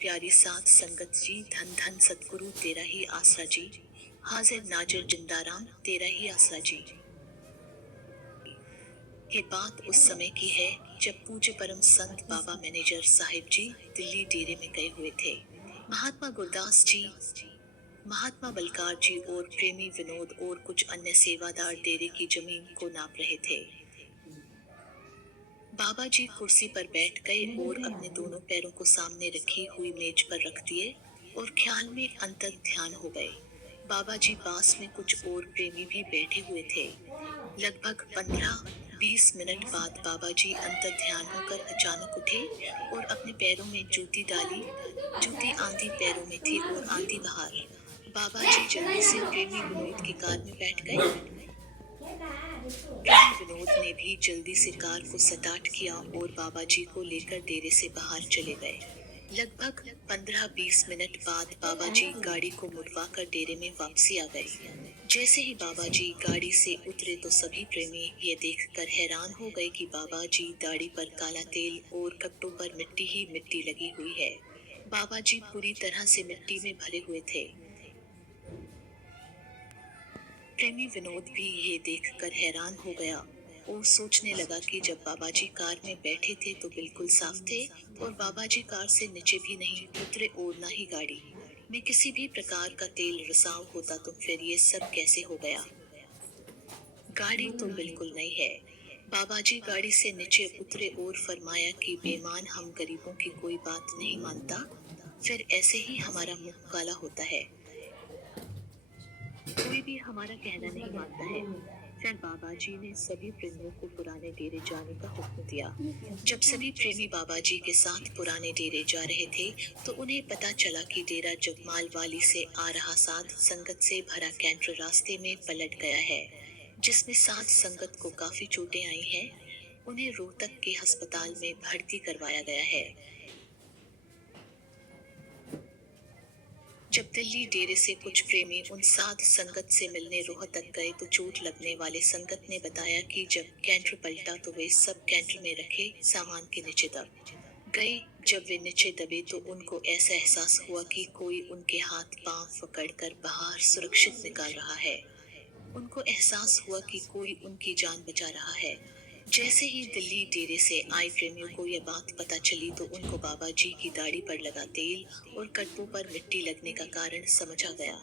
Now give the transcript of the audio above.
प्यारी साथ संगत जी, धन धन सतगुरु तेरा ही आसरा जी। हाजिर नाजिर जिंदाराम तेरा ही आसरा जी। ये बात उस समय की है जब पूज्य परम संत बाबा मैनेजर साहिब जी दिल्ली डेरे में गए हुए थे। महात्मा गुरदास जी, महात्मा बलकार जी और प्रेमी विनोद और कुछ अन्य सेवादार डेरे की जमीन को नाप रहे थे। बाबा जी कुर्सी पर बैठ गए और अपने दोनों पैरों को सामने रखी हुई मेज पर रख दिए और ख्याल में अंतर ध्यान हो गए। बाबा जी पास में कुछ और प्रेमी भी बैठे हुए थे। लगभग 15-20 मिनट बाद बाबा जी अंतर ध्यान होकर अचानक उठे और अपने पैरों में जूती डाली। जूती आंधी पैरों में थी और आंधी बाहर। बाबा जी जल्दी से प्रेमी विनोद की कार में बैठ गए। प्रेमी विनोद ने भी जल्दी से कार को स्टार्ट किया और बाबा जी को लेकर डेरे से बाहर चले गए। लगभग 15-20 मिनट बाद बाबा जी गाड़ी को मुड़वा कर डेरे में वापसी आ गए। जैसे ही बाबा जी गाड़ी से उतरे तो सभी प्रेमी ये देखकर हैरान हो गए कि बाबा जी दाढ़ी पर काला तेल और कट्टों पर मिट्टी ही मिट्टी लगी हुई है। बाबा जी पूरी तरह से मिट्टी में भरे हुए थे। प्रेमी विनोद भी ये देखकर हैरान हो गया और सोचने लगा कि जब बाबा जी कार में बैठे थे तो बिल्कुल साफ थे और बाबा जी कार से नीचे भी नहीं उतरे और ना ही गाड़ी में किसी भी प्रकार का तेल रिसाव होता तो फिर ये सब कैसे हो गया। गाड़ी तो बिल्कुल नई है। बाबा जी गाड़ी से नीचे उतरे और फरमाया कि बेईमान हम गरीबों की कोई बात नहीं मानता, फिर ऐसे ही हमारा मुंह काला होता है, कोई भी हमारा कहना नहीं मानता है। फिर बाबा जी ने सभी प्रेमियों को पुराने डेरे जाने का हुक्म दिया। जब सभी प्रेमी बाबा जी के साथ पुराने डेरे जा रहे थे तो उन्हें पता चला कि डेरा जगमाल वाली से आ रहा साध संगत से भरा कैंटर रास्ते में पलट गया है, जिसमें साध संगत को काफी चोटें आई हैं। उन्हें रोहतक के अस्पताल में भर्ती करवाया गया है। जब दिल्ली डेरे से कुछ प्रेमी उन साध संगत से मिलने रोहतक गए तो चोट लगने वाले संगत ने बताया कि जब कैंटर पलटा तो वे सब कैंटर में रखे सामान के नीचे दब गए। जब वे नीचे दबे तो उनको ऐसा एहसास हुआ कि कोई उनके हाथ पांव पकड़कर बाहर सुरक्षित निकाल रहा है। उनको एहसास हुआ कि कोई उनकी जान बचा रहा है। जैसे ही दिल्ली डेरे से आए प्रेमियों को यह बात पता चली तो उनको बाबा जी की दाढ़ी पर लगा तेल और कट्टों पर मिट्टी लगने का कारण समझ आ गया।